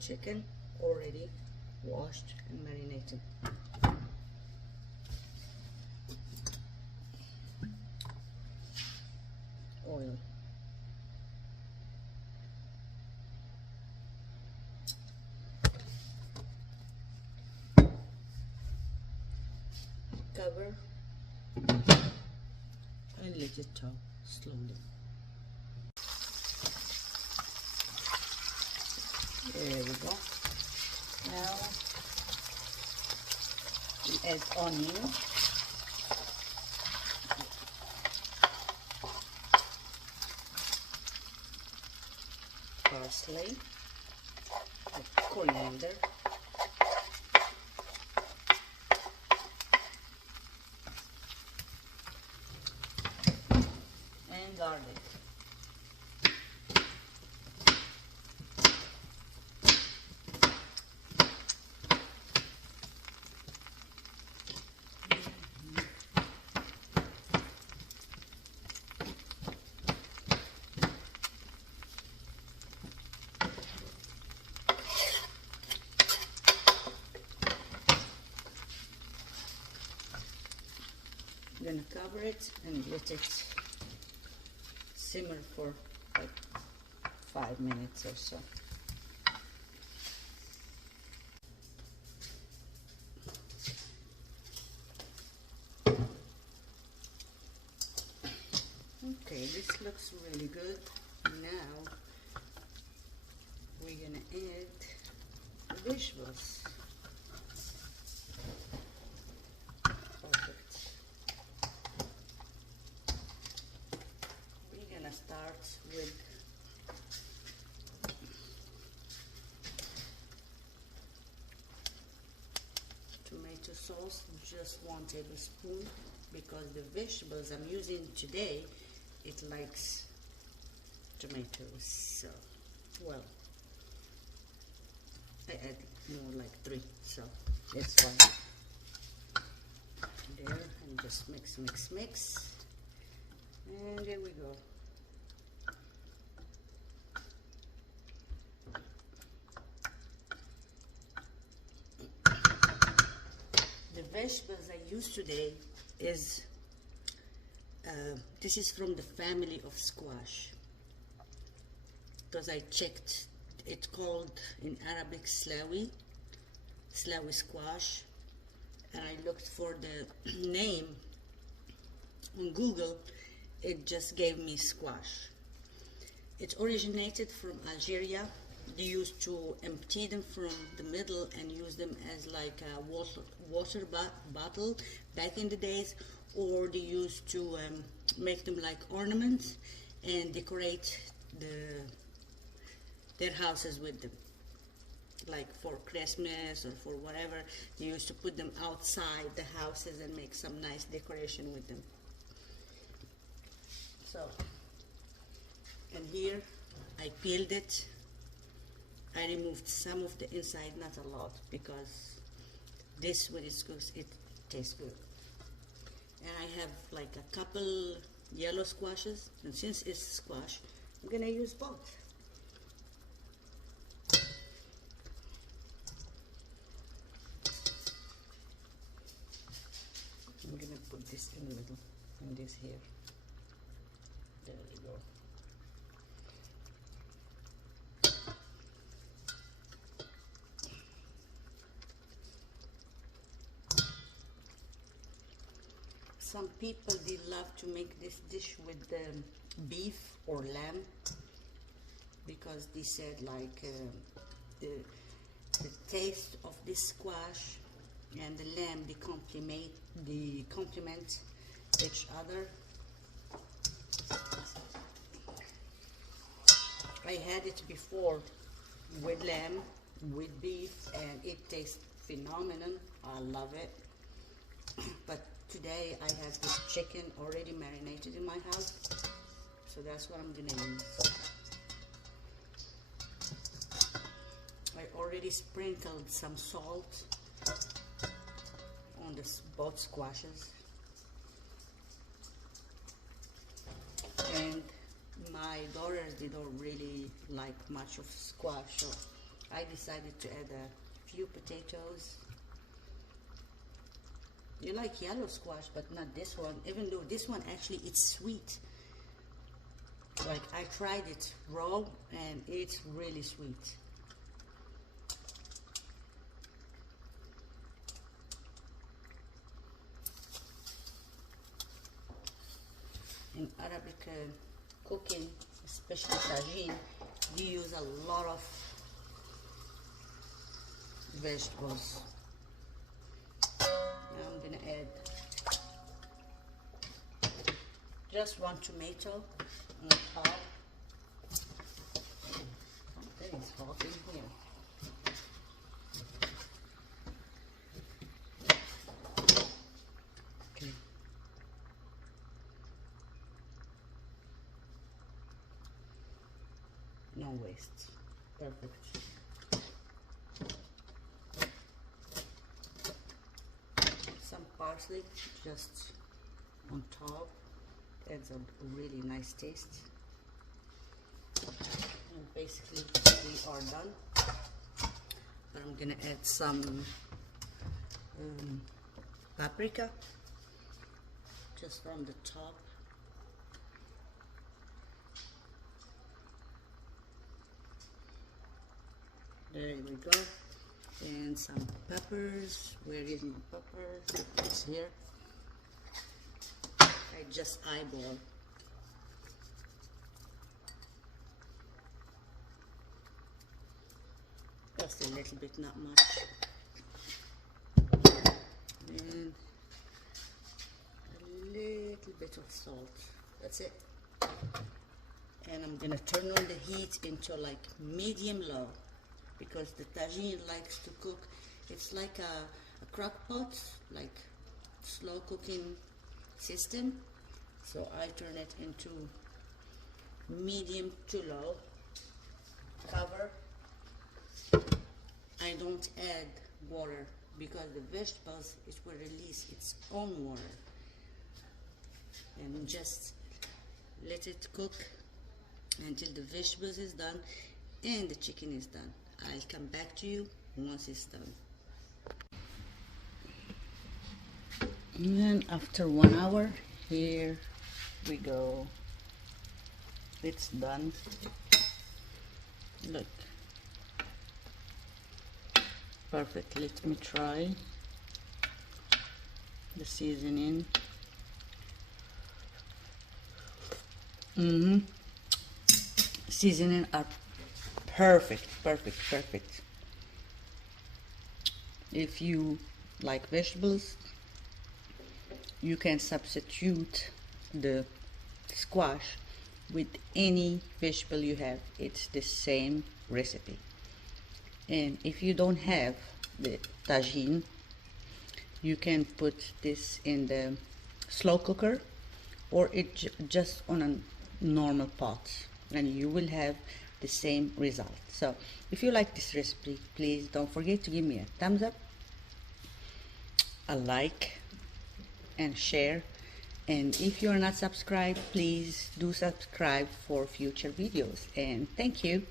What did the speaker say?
chicken already washed and marinated. Oil. Cover and let it thaw slowly. There we go. Now we add onion, parsley, coriander, and garlic. I'm gonna cover it and let it simmer for like 5 minutes or so. Okay, this looks really good. Now we're gonna add the vegetables. Perfect. We're gonna start with tomato sauce, just 1 tablespoon, because the vegetables I'm using today, it likes tomatoes, so, well, I add more like 3, so that's fine. There, and just mix, mix, mix, and there we go. The vegetables I use today is this is from the family of squash, because I checked. It's called in Arabic Salawi Squash, and I looked for the name on Google. It just gave me squash. It originated from Algeria. They used to empty them from the middle and use them as like a water bottle back in the days, or they used to make them like ornaments and decorate their houses with them, like for Christmas or for whatever. They used to put them outside the houses and make some nice decoration with them. So, and here I peeled it. I removed some of the inside, not a lot, because this, when it's cooked, it tastes good. And I have like a couple yellow squashes, and since it's squash, I'm gonna use both. I'm gonna put this in the middle, and this here. There we go. Some people, they love to make this dish with beef or lamb, because they said like the taste of this squash and the lamb, they complement each other. I had it before with lamb, with beef, and it tastes phenomenal. I love it. But today I have this chicken already marinated in my house, so that's what I'm gonna use. I already sprinkled some salt on both squashes, and my daughters, they don't really like much of squash, so I decided to add a few potatoes. You like yellow squash, but not this one, even though this one actually it's sweet. Like I tried it raw and it's really sweet. In Arabic cooking, especially tagine, you use a lot of vegetables. Now I'm gonna add just one tomato on top. Something is hot in here. Okay. No waste. Perfect. Some parsley just on top, adds a really nice taste. And basically we are done. But I'm gonna add some paprika just from the top. There we go. And some peppers. Where is my peppers? It's here. I just eyeball. Just a little bit, not much. And a little bit of salt. That's it. And I'm gonna turn on the heat into like medium low, because the tagine likes to cook. It's like a crock pot, like slow cooking system. So I turn it into medium to low. Cover. I don't add water because the vegetables, it will release its own water. And just let it cook until the vegetables is done and the chicken is done. I'll come back to you once it's done. And then after 1 hour, here we go. It's done. Look. Perfect. Let me try the seasoning. Seasoning are perfect. If you like vegetables, you can substitute the squash with any vegetable you have. It's the same recipe. And if you don't have the tagine, you can put this in the slow cooker or just on a normal pot, and you will have the same result. So if you like this recipe, please don't forget to give me a thumbs up, a like, and share. And if you are not subscribed, please do subscribe for future videos. And thank you.